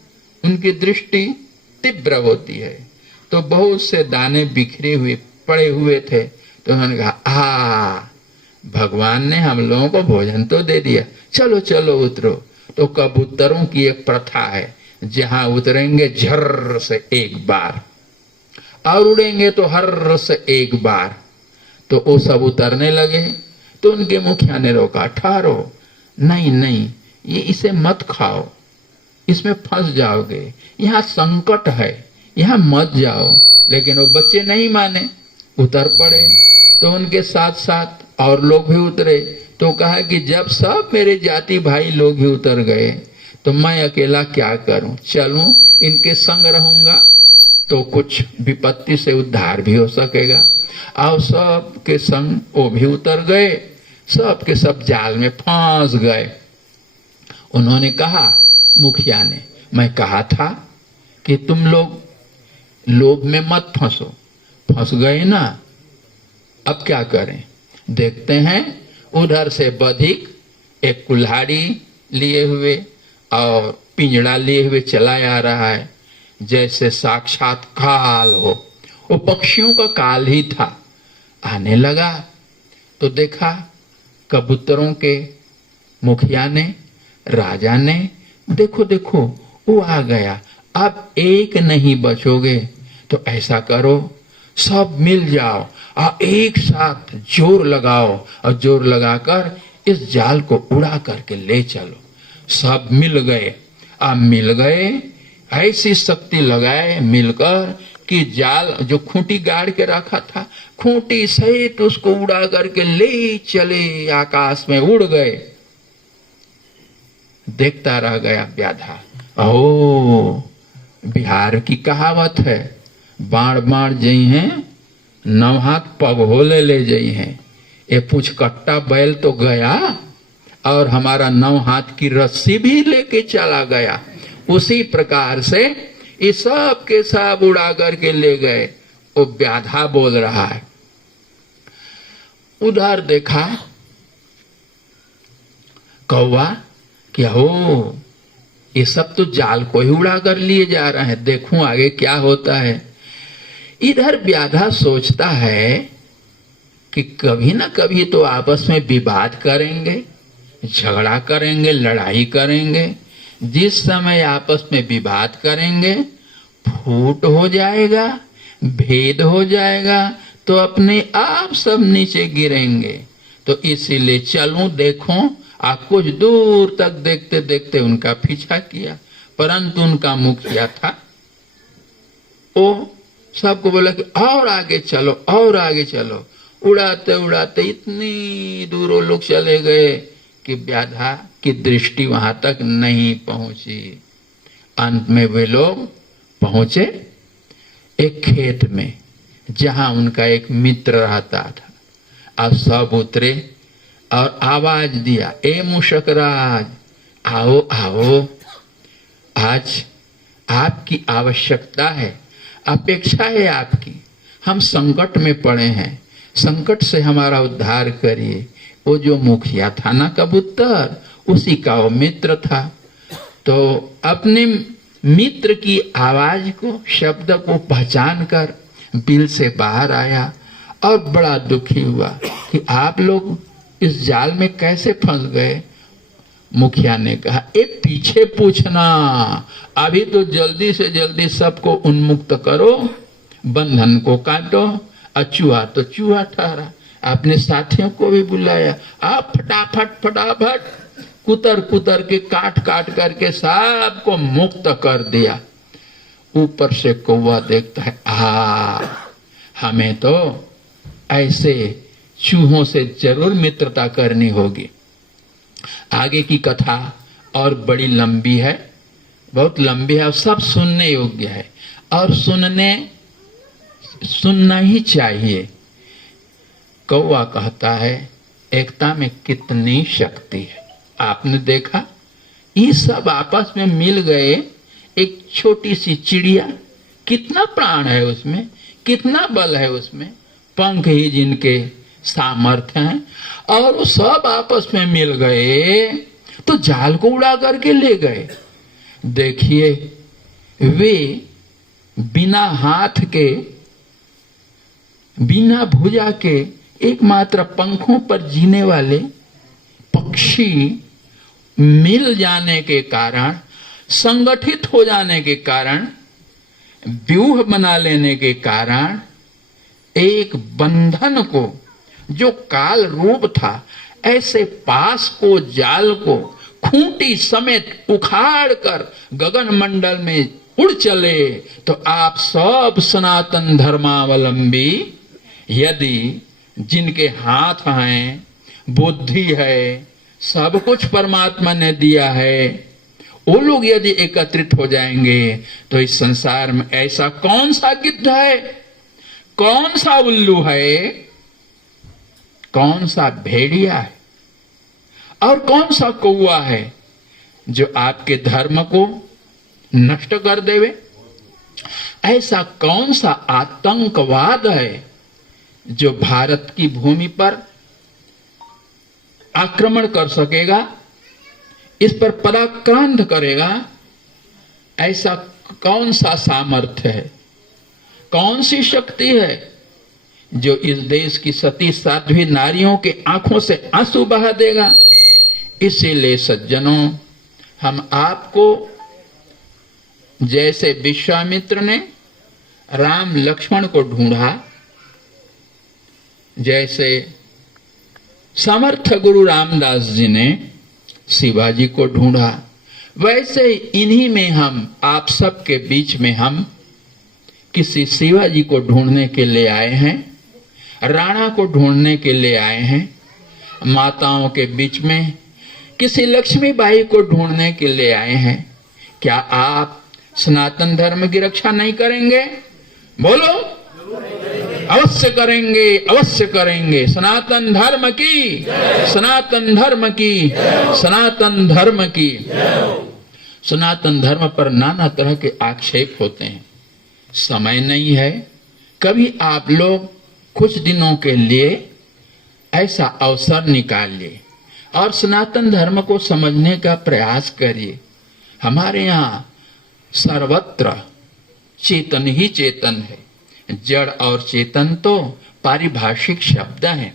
उनकी दृष्टि तीव्र होती है, तो बहुत से दाने बिखरे हुए पड़े हुए थे। तो उन्होंने कहा, भगवान ने हम लोगों को भोजन तो दे दिया, चलो चलो उतरो। तो कबूतरों की एक प्रथा है, जहां उतरेंगे झर्र से एक बार, और उड़ेंगे तो हर्र से एक बार। तो वो सब उतरने लगे। तो उनके मुखिया ने रोका, ठहरो, नहीं नहीं, ये इसे मत खाओ, इसमें फंस जाओगे, यहाँ संकट है, यहाँ मत जाओ। लेकिन वो बच्चे नहीं माने, उतर पड़े। तो उनके साथ साथ और लोग भी उतरे। तो कहा कि जब सब मेरे जाति भाई लोग ही उतर गए, तो मैं अकेला क्या करूं, चलूं, इनके संग रहूंगा तो कुछ विपत्ति से उद्धार भी हो सकेगा। और सब के संग वो भी उतर गए, सब के सब जाल में फंस गए। उन्होंने कहा, मुखिया ने, मैं कहा था कि तुम लोग लोभ में मत फंसो, फंस गए ना, अब क्या करें। देखते हैं उधर से बधिक एक कुल्हाड़ी लिए हुए और पिंजड़ा लिए हुए चला आ रहा है, जैसे साक्षात काल हो। वो पक्षियों का काल ही था। आने लगा तो देखा कबूतरों के मुखिया ने, राजा ने, देखो देखो वो आ गया, अब एक नहीं बचोगे, तो ऐसा करो, सब मिल जाओ और एक साथ जोर लगाओ, और जोर लगाकर इस जाल को उड़ा करके ले चलो। सब मिल गए। अब मिल गए, ऐसी शक्ति लगाए मिलकर कि जाल जो खूंटी गाड़ के रखा था, खूंटी सहित उसको उड़ा करके ले चले, आकाश में उड़ गए। देखता रह गया व्याधा। ओ, बिहार की कहावत है, बाण बाण जई हैं, नौ हाथ पग होले ले जई हैं। ये पुचकट्टा बैल तो गया और हमारा 9 हाथ की रस्सी भी लेके चला गया। उसी प्रकार से ये सब के सब उड़ा करके ले गए। वो व्याधा बोल रहा है। उधर देखा कौवा, क्या हो, ये सब तो जाल को ही उड़ा कर लिए जा रहे हैं, देखूं आगे क्या होता है। इधर व्याधा सोचता है कि कभी ना कभी तो आपस में विवाद करेंगे, झगड़ा करेंगे, लड़ाई करेंगे। जिस समय आपस में विवाद करेंगे, फूट हो जाएगा, भेद हो जाएगा, तो अपने आप सब नीचे गिरेंगे। तो इसीलिए चलूं देखूं। आप कुछ दूर तक देखते देखते उनका पीछा किया, परंतु उनका मुखिया था, वो सबको बोला कि और आगे चलो, और आगे चलो। उड़ाते उड़ाते इतनी दूर वो लोग चले गए कि व्याधा की दृष्टि वहां तक नहीं पहुंची। अंत में वे लोग पहुंचे एक खेत में, जहां उनका एक मित्र रहता था। अब सब उतरे और आवाज दिया, ए मूषकराज, आओ आओ, आज आपकी आवश्यकता है, अपेक्षा है आपकी। हम संकट में पड़े हैं, संकट से हमारा उद्धार करिए। वो जो मुखिया था ना कबूतर, उसी का वो मित्र था। तो अपने मित्र की आवाज को, शब्द को पहचान कर बिल से बाहर आया और बड़ा दुखी हुआ कि आप लोग इस जाल में कैसे फंस गए। मुखिया ने कहा, ए पीछे पूछना, अभी तो जल्दी से जल्दी सबको उन्मुक्त करो, बंधन को काटो। अचूहा तो चूहा ठहरा। अपने साथियों को भी बुलाया, आप फटाफट फटाफट कुतर कुतर के काट काट करके सबको मुक्त कर दिया। ऊपर से कौवा देखता है, हमें तो ऐसे चूहों से जरूर मित्रता करनी होगी। आगे की कथा और बड़ी लंबी है, बहुत लंबी है और सब सुनने योग्य है, और सुनना ही चाहिए। कौवा कहता है, एकता में कितनी शक्ति है। आपने देखा, ये सब आपस में मिल गए, एक छोटी सी चिड़िया, कितना प्राण है उसमें, कितना बल है उसमें, पंख ही जिनके सामर्थ्य हैं, और वो सब आपस में मिल गए तो जाल को उड़ा करके ले गए। देखिए, वे बिना हाथ के, बिना भुजा के, एकमात्र पंखों पर जीने वाले पक्षी मिल जाने के कारण, संगठित हो जाने के कारण, व्यूह बना लेने के कारण, एक बंधन को, जो काल रूप था, ऐसे पास को, जाल को खूंटी समेत उखाड़ कर गगन मंडल में उड़ चले। तो आप सब सनातन धर्मावलंबी, यदि जिनके हाथ हैं, बुद्धि है, सब कुछ परमात्मा ने दिया है, वो लोग यदि एकत्रित हो जाएंगे तो इस संसार में ऐसा कौन सा गिद्ध है, कौन सा उल्लू है, कौन सा भेड़िया है और कौन सा कौवा है जो आपके धर्म को नष्ट कर देवे। ऐसा कौन सा आतंकवाद है जो भारत की भूमि पर आक्रमण कर सकेगा, इस पर पराक्रांत करेगा। ऐसा कौन सा सामर्थ्य है, कौन सी शक्ति है जो इस देश की सती साध्वी नारियों के आंखों से आंसू बहा देगा। इसीलिए सज्जनों, हम आपको जैसे विश्वामित्र ने राम लक्ष्मण को ढूंढा, जैसे समर्थ गुरु रामदास जी ने शिवाजी को ढूंढा, वैसे ही इन्हीं में हम, आप सबके बीच में हम किसी शिवाजी को ढूंढने के लिए आए हैं, राणा को ढूंढने के लिए आए हैं, माताओं के बीच में किसी लक्ष्मीबाई को ढूंढने के लिए आए हैं, क्या आप सनातन धर्म की रक्षा नहीं करेंगे? बोलो, अवश्य करेंगे, अवश्य करेंगे। सनातन धर्म की, सनातन धर्म की, सनातन धर्म की। सनातन धर्म पर नाना तरह के आक्षेप होते हैं। समय नहीं है, कभी आप लोग कुछ दिनों के लिए ऐसा अवसर निकालिए और सनातन धर्म को समझने का प्रयास करिए। हमारे यहाँ सर्वत्र चेतन ही चेतन है। जड़ और चेतन तो पारिभाषिक शब्द हैं,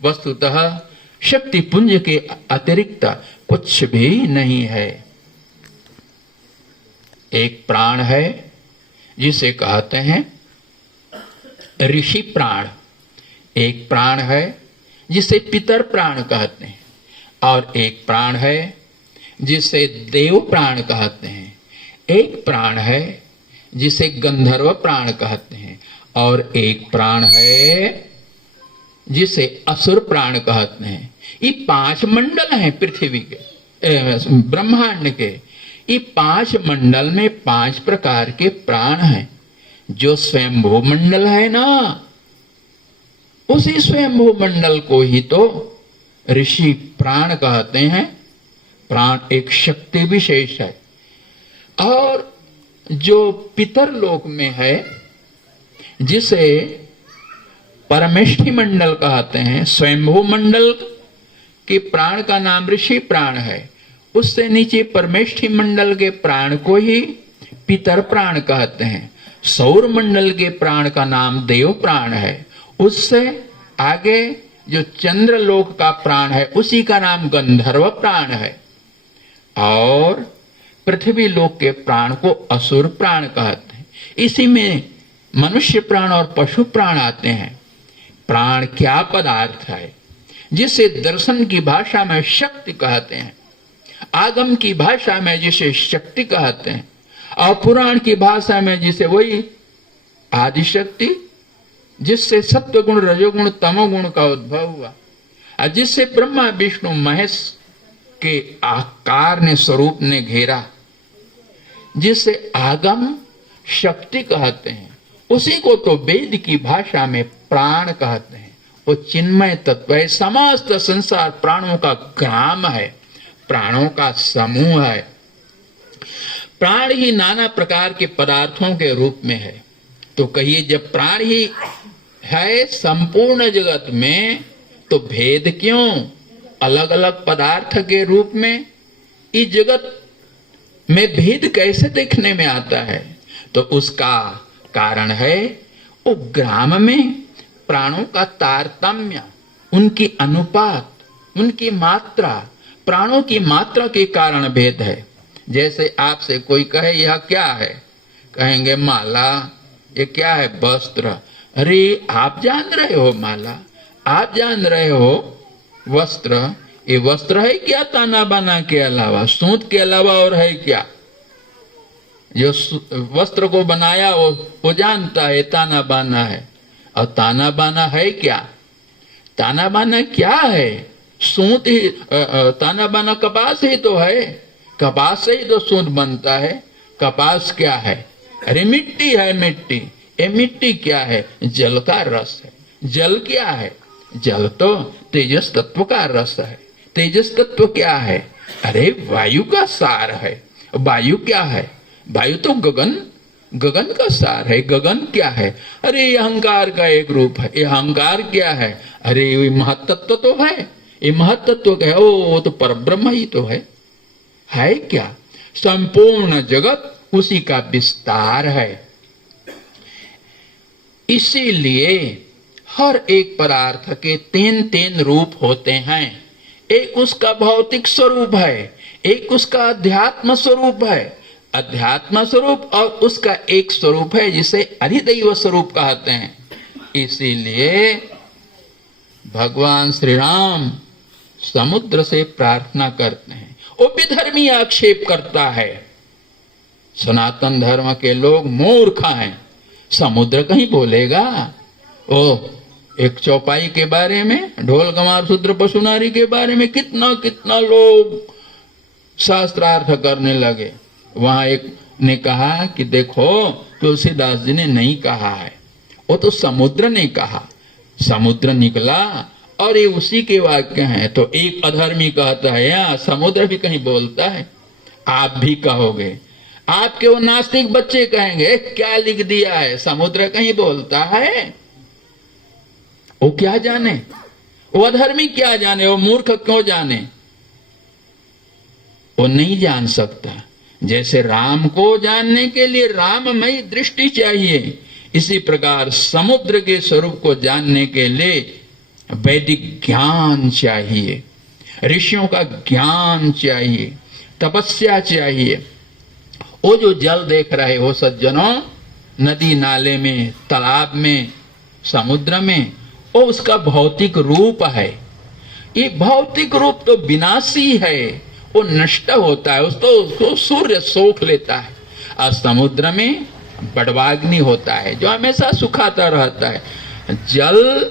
वस्तुतः शक्ति पुंज के अतिरिक्त कुछ भी नहीं है। एक प्राण है जिसे कहते हैं ऋषि प्राण, एक प्राण है जिसे पितर प्राण कहते हैं, और एक प्राण है जिसे देव प्राण कहते हैं, एक प्राण है जिसे गंधर्व प्राण कहते हैं, और एक प्राण है जिसे असुर प्राण कहते हैं। ये 5 मंडल हैं पृथ्वी के, ब्रह्मांड के। ये 5 मंडल में 5 प्रकार के प्राण हैं। जो स्वयंभू मंडल है ना, उसी स्वयंभू मंडल को ही तो ऋषि प्राण कहते हैं। प्राण एक शक्ति विशेष है। और जो पितर लोक में है, जिसे परमेष्ठि मंडल कहते हैं, स्वयंभू मंडल के प्राण का नाम ऋषि प्राण है। उससे नीचे परमेष्ठि मंडल के प्राण को ही पितर प्राण कहते हैं। सौर मंडल के प्राण का नाम देव प्राण है। उससे आगे जो चंद्र लोक का प्राण है, उसी का नाम गंधर्व प्राण है। और पृथ्वी लोक के प्राण को असुर प्राण कहते हैं। इसी में मनुष्य प्राण और पशु प्राण आते हैं। प्राण क्या पदार्थ है, जिसे दर्शन की भाषा में शक्ति कहते हैं, आगम की भाषा में जिसे शक्ति कहते हैं, और पुराण की भाषा में जिसे वही आदि शक्ति, जिससे सत्वगुण रजोगुण तमोगुण का उद्भव हुआ, और जिससे ब्रह्मा विष्णु महेश के आकार ने स्वरूप ने घेरा, जिसे आगम शक्ति कहते हैं, उसी को तो वेद की भाषा में प्राण कहते हैं। वो चिन्मय तत्व है। समस्त संसार प्राणों का ग्राम है, प्राणों का समूह है। प्राण ही नाना प्रकार के पदार्थों के रूप में है। तो कहिए, जब प्राण ही है संपूर्ण जगत में, तो भेद क्यों अलग अलग पदार्थ के रूप में? इस जगत में भेद कैसे देखने में आता है? तो उसका कारण है वो ग्राम में प्राणों का तारतम्य, उनकी अनुपात, उनकी मात्रा, प्राणों की मात्रा के कारण भेद है। जैसे आपसे कोई कहे यह क्या है, कहेंगे माला। ये क्या है? वस्त्र। अरे आप जान रहे हो माला, आप जान रहे हो वस्त्र। ये वस्त्र है क्या? ताना बाना के अलावा, सूत के अलावा और है क्या? जो वस्त्र को बनाया वो जानता है ताना बाना है। और ताना बाना है क्या? ताना बाना क्या है? सूत ही, ताना बाना कपास ही तो है। कपास से ही तो सूत बनता है। कपास क्या है? अरे मिट्टी है, मिट्टी। ये मिट्टी क्या है? जल का रस है। जल क्या है? जल तो तेजस तत्व का रस है। तेजस तत्व क्या है? अरे वायु का सार है। वायु क्या है? वायु तो गगन, गगन का सार है। गगन क्या है? अरे ये अहंकार का एक रूप है। ये अहंकार क्या है? अरे ये महत्तत्व तो है। ये महत्तत्व क्या है? वो तो परब्रह्म ही तो है क्या? संपूर्ण जगत उसी का विस्तार है। इसीलिए हर एक पदार्थ के 3 रूप होते हैं। एक उसका भौतिक स्वरूप है, एक उसका अध्यात्म स्वरूप है, अध्यात्म स्वरूप, और उसका एक स्वरूप है जिसे अधिदैव स्वरूप कहते हैं। इसीलिए भगवान श्री राम समुद्र से प्रार्थना करते हैं। वो विधर्मी आक्षेप करता है, सनातन धर्म के लोग मूर्ख हैं। समुद्र कहीं बोलेगा? ओ एक चौपाई के बारे में, ढोल गंवार शूद्र पशु नारी के बारे में कितना कितना लोग शास्त्रार्थ करने लगे। वहां एक ने कहा कि देखो तुलसीदास जी ने नहीं कहा है, वो तो समुद्र ने कहा। समुद्र निकला और ये उसी के वाक्य हैं। तो एक अधर्मी कहता है या समुद्र भी कहीं बोलता है, आप भी कहोगे, आपके वो नास्तिक बच्चे कहेंगे क्या लिख दिया है, समुद्र कहीं बोलता है। वो क्या जाने, वो अधर्मी क्या जाने, वो मूर्ख क्यों जाने, वो नहीं जान सकता। जैसे राम को जानने के लिए राममयी दृष्टि चाहिए, इसी प्रकार समुद्र के स्वरूप को जानने के लिए वैदिक ज्ञान चाहिए, ऋषियों का ज्ञान चाहिए, तपस्या चाहिए। वो जो जल देख रहे हो सज्जनों, नदी नाले में, तालाब में, समुद्र में, वो उसका भौतिक रूप है। ये भौतिक रूप तो विनाशी है, वो नष्ट होता है, उसको सूर्य सोख लेता है। और समुद्र में बड़वाग्नि होता है जो हमेशा सुखाता रहता है। जल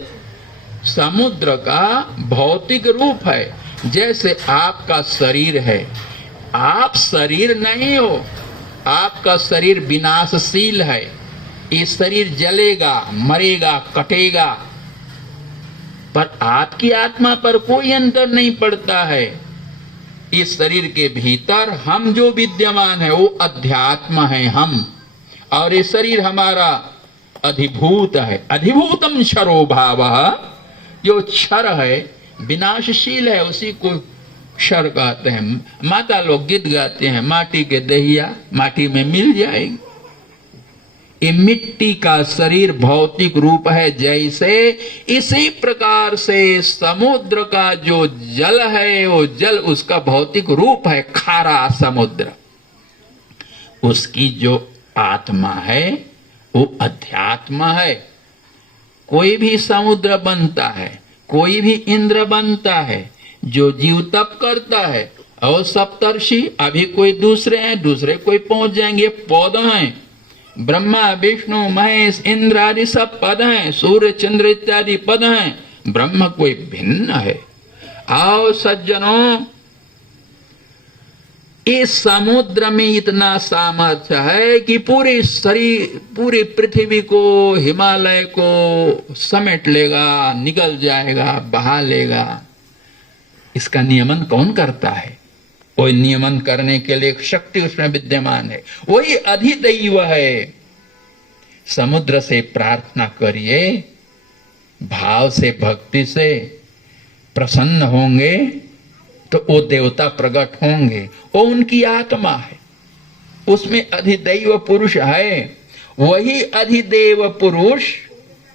समुद्र का भौतिक रूप है। जैसे आपका शरीर है, आप शरीर नहीं हो, आपका शरीर विनाशशील है। ये शरीर जलेगा, मरेगा, कटेगा, पर आपकी आत्मा पर कोई अंतर नहीं पड़ता है। इस शरीर के भीतर हम जो विद्यमान है वो अध्यात्म है हम, और ये शरीर हमारा अधिभूत है। अधिभूतम क्षरो भावः, जो क्षर है, विनाशशील है, उसी को क्षर कहते हैं। माता लोग गीत गाते हैं, माटी के दहिया माटी में मिल जाएगी। ये मिट्टी का शरीर भौतिक रूप है जैसे, इसी प्रकार से समुद्र का जो जल है वो जल उसका भौतिक रूप है, खारा समुद्र। उसकी जो आत्मा है वो अध्यात्म है। कोई भी समुद्र बनता है, कोई भी इंद्र बनता है, जो जीव तप करता है, और सप्तर्षि अभी कोई दूसरे हैं, दूसरे कोई पहुंच जाएंगे, पद हैं। ब्रह्मा विष्णु महेश इंद्र आदि सब पद हैं, सूर्य चंद्र इत्यादि पद हैं। ब्रह्म कोई भिन्न है। आओ सज्जनों, इस समुद्र में इतना सामर्थ्य है कि पूरे शरीर, पूरी पृथ्वी को, हिमालय को समेट लेगा, निगल जाएगा, बहा लेगा। इसका नियमन कौन करता है? कोई नियमन करने के लिए एक शक्ति उसमें विद्यमान है, वही अधिदैव है। समुद्र से प्रार्थना करिए, भाव से, भक्ति से प्रसन्न होंगे तो वो देवता प्रकट होंगे। वो उनकी आत्मा है, उसमें अधिदैव पुरुष है। वही अधिदेव पुरुष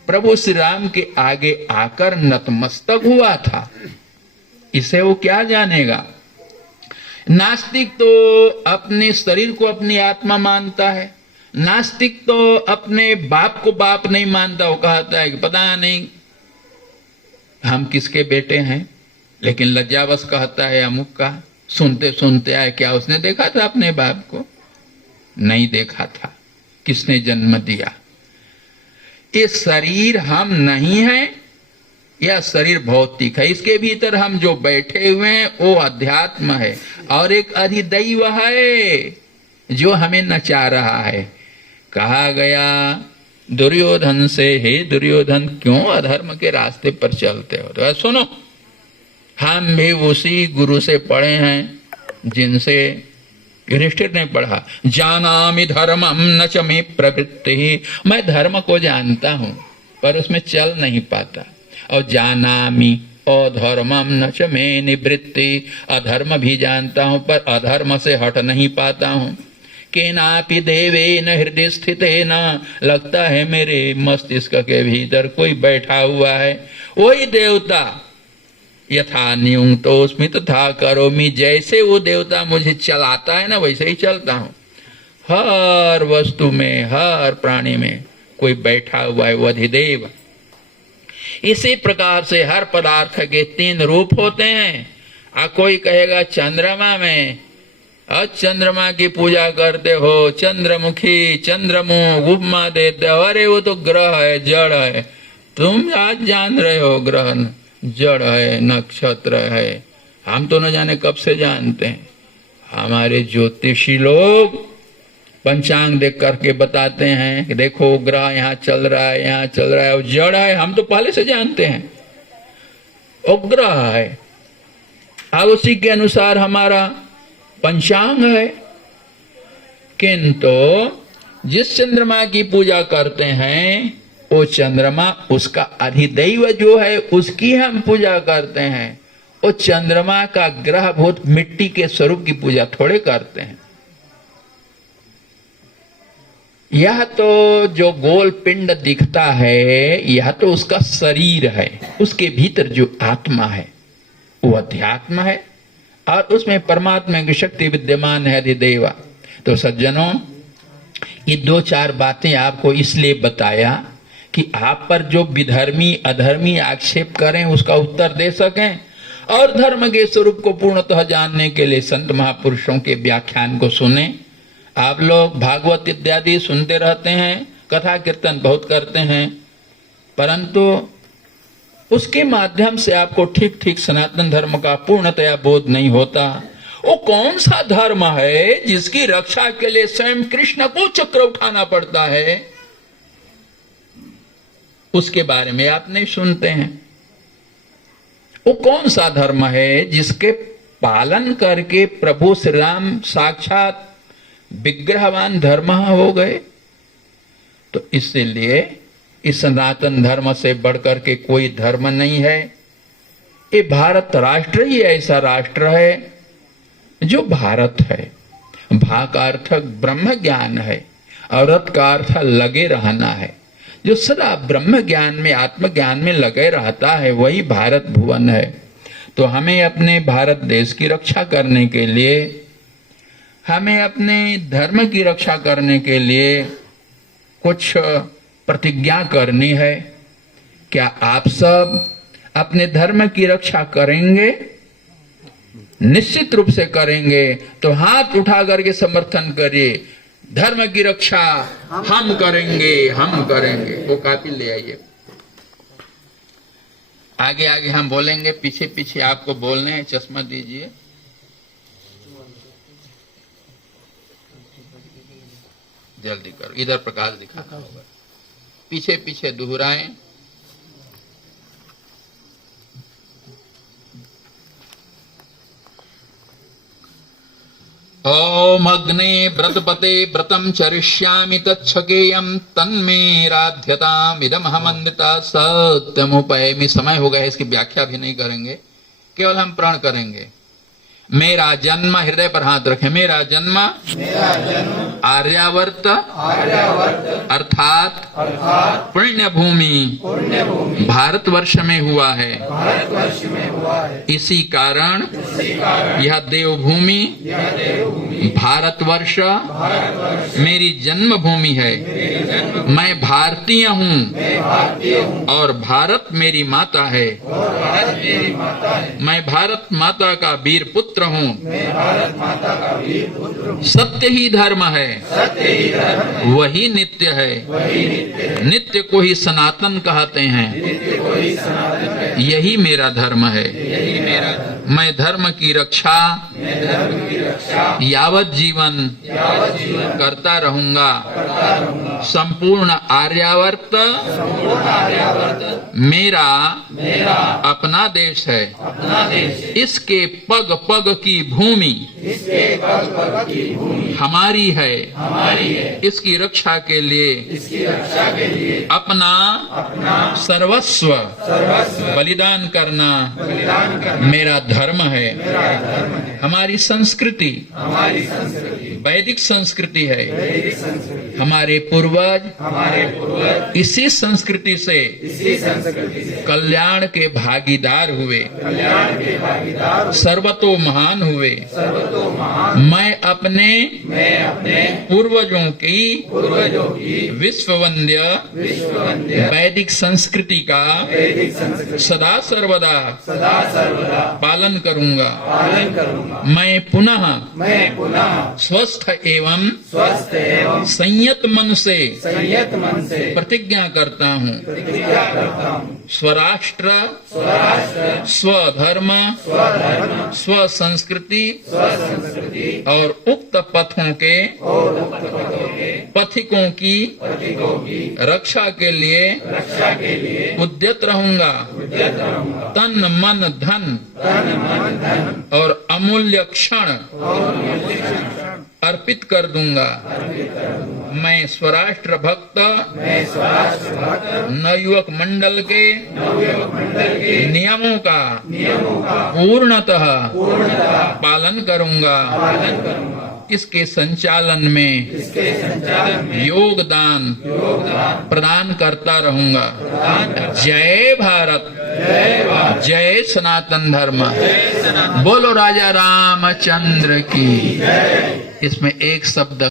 प्रभु श्री राम के आगे आकर नतमस्तक हुआ था। इसे वो क्या जानेगा? नास्तिक तो अपने शरीर को अपनी आत्मा मानता है। नास्तिक तो अपने बाप को बाप नहीं मानता। वो कहता है कि पता नहीं हम किसके बेटे हैं, लेकिन लज्जावश कहता है अमुक का। सुनते सुनते आए, क्या उसने देखा था अपने बाप को? नहीं देखा था। किसने जन्म दिया? ये शरीर हम नहीं है, यह शरीर भौतिक है। इसके भीतर हम जो बैठे हुए हैं वो अध्यात्म है, और एक अधिदैव है जो हमें नचा रहा है। कहा गया दुर्योधन से, हे दुर्योधन क्यों अधर्म के रास्ते पर चलते हो? तो सुनो, हम भी उसी गुरु से पढ़े हैं जिनसे युधिष्ठिर ने पढ़ा। जानामि धर्मम न च मे प्रवृत्ति, मैं धर्म को जानता हूं पर उसमें चल नहीं पाता। और जानामि अधर्मम न च मे निवृत्ति, अधर्म भी जानता हूं पर अधर्म से हट नहीं पाता हूं। केनापि देवेन हृदय स्थितेन, लगता है मेरे मस्तिष्क के भीतर कोई बैठा हुआ है। वही देवता यथा नियुक्तोस्मि तथा करोमि, जैसे वो देवता मुझे चलाता है ना वैसे ही चलता हूं। हर वस्तु में, हर प्राणी में कोई बैठा हुआ है, वो अधिदेव। इसी प्रकार से हर पदार्थ के तीन रूप होते हैं। कोई कहेगा चंद्रमा में, चंद्रमा की पूजा करते हो, चंद्रमुखी, चंद्रमुख उपमा देते हो, अरे वो तो ग्रह है, जड़ है। तुम आज जान रहे हो ग्रह जड़ है, नक्षत्र है, हम तो न जाने कब से जानते हैं। हमारे ज्योतिषी लोग पंचांग देख करके बताते हैं कि देखो ग्रह यहाँ चल रहा है, यहाँ चल रहा है, और जड़ है हम तो पहले से जानते हैं, और ग्रह है, अब उसी के अनुसार हमारा पंचांग है। किंतु जिस चंद्रमा की पूजा करते हैं वो चंद्रमा, उसका अधिदैव जो है उसकी हम पूजा करते हैं। वो चंद्रमा का ग्रह भूत मिट्टी के स्वरूप की पूजा थोड़े करते हैं। यह तो जो गोल पिंड दिखता है यह तो उसका शरीर है, उसके भीतर जो आत्मा है वो अध्यात्म है, और उसमें परमात्मा की शक्ति विद्यमान है अधिदेवा। तो सज्जनों, ये दो चार बातें आपको इसलिए बताया कि आप पर जो विधर्मी अधर्मी आक्षेप करें उसका उत्तर दे सकें, और धर्म के स्वरूप को पूर्णतः जानने के लिए संत महापुरुषों के व्याख्यान को सुने। आप लोग भागवत इत्यादि सुनते रहते हैं, कथा कीर्तन बहुत करते हैं, परंतु उसके माध्यम से आपको ठीक ठीक सनातन धर्म का पूर्णतया बोध नहीं होता। वो कौन सा धर्म है जिसकी रक्षा के लिए स्वयं कृष्ण को चक्र उठाना पड़ता है, उसके बारे में आप नहीं सुनते हैं। वो कौन सा धर्म है जिसके पालन करके प्रभु श्री राम साक्षात विग्रहवान धर्म हो गए। तो इसलिए इस सनातन धर्म से बढ़कर के कोई धर्म नहीं है। ये भारत राष्ट्र ही ऐसा राष्ट्र है जो भारत है। भा का अर्थ ब्रह्म ज्ञान है और रत का अर्थ लगे रहना है। जो सदा ब्रह्म ज्ञान में आत्मज्ञान में लगे रहता है वही भारत भुवन है। तो हमें अपने भारत देश की रक्षा करने के लिए, हमें अपने धर्म की रक्षा करने के लिए कुछ प्रतिज्ञा करनी है। क्या आप सब अपने धर्म की रक्षा करेंगे? निश्चित रूप से करेंगे। तो हाथ उठा करके समर्थन करिए, धर्म की रक्षा हम करेंगे, हम करेंगे। वो काफी ले आइए, आगे आगे हम बोलेंगे, पीछे पीछे आपको बोलने हैं। चश्मा दीजिए। जल्दी करो, इधर प्रकाश दिखाना होगा। पीछे पीछे दोहराएं। ओम अग्ने व्रतपते व्रतम चरिष्यामि तच्छकेयम तन्मे राध्यताम इदमहमन्विता सत्यमुपैमि। समय हो गया, इसकी व्याख्या भी नहीं करेंगे, केवल हम प्रण करेंगे। मेरा जन्म, हृदय पर हाथ रखें, मेरा जन्म आर्यावर्त अर्थात पुण्य भूमि भारतवर्ष में हुआ है। इसी कारण यह देवभूमि भारतवर्ष मेरी जन्मभूमि है। मैं भारतीय हूँ और भारत मेरी माता है। मैं भारत माता का वीर पुत्र हूँ। सत्य ही धर्म है, वही नित्य है। नित्य को ही सनातन कहते हैं। यही मेरा धर्म है। मैं धर्म की रक्षा यावत जीवन करता रहूंगा। संपूर्ण आर्यावर्त मेरा अपना देश है। इसके पग पग की भूमि हमारी है। इसकी रक्षा के लिए अपना सर्वस्व बलिदान करना मेरा धर्म है। हमारी संस्कृति वैदिक संस्कृति है। हमारे पूर्वज इसी संस्कृति से कल्याण के भागीदार हुए, सर्वतो महान हुए। मैं अपने पूर्वजों की विश्ववंद्य वैदिक संस्कृति का सदा सर्वदा पालन करूंगा। मैं पुनः स्वस्थ एवं स्वस्थ एवं संयत मन से संयत मन से प्रतिज्ञा करता हूँ प्रतिज्ञा करता हूँ। स्वराष्ट्र स्वराष्ट्र स्वधर्म स्वधर्म स्वसंस्कृति स्वसंस्कृति और उक्त पथों के और उक्त पदों के पथिकों की प्रतीकों की रक्षा के लिए रक्षा के लिए उद्यत रहूंगा। उद्यत रहूंगा। तन मन धन तन मन धन और अमूल्य क्षण और मूल्य क्षण अर्पित कर दूंगा। अर्पित कर दूंगा। मैं स्वराष्ट्र भक्त मैं स्वराष्ट्र भक्त नवयुवक मंडल के नवयुवक मंडल के नियमों का नियमों का पूर्णतः पूर्णतः पालन करूंगा। पालन करूंगा। इसके संचालन में इसके संचालन में योगदान प्रदान करता रहूंगा। जय भारत, जय भारत, जय सनातन धर्म, बोलो राजा रामचंद्र की। इसमें एक शब्द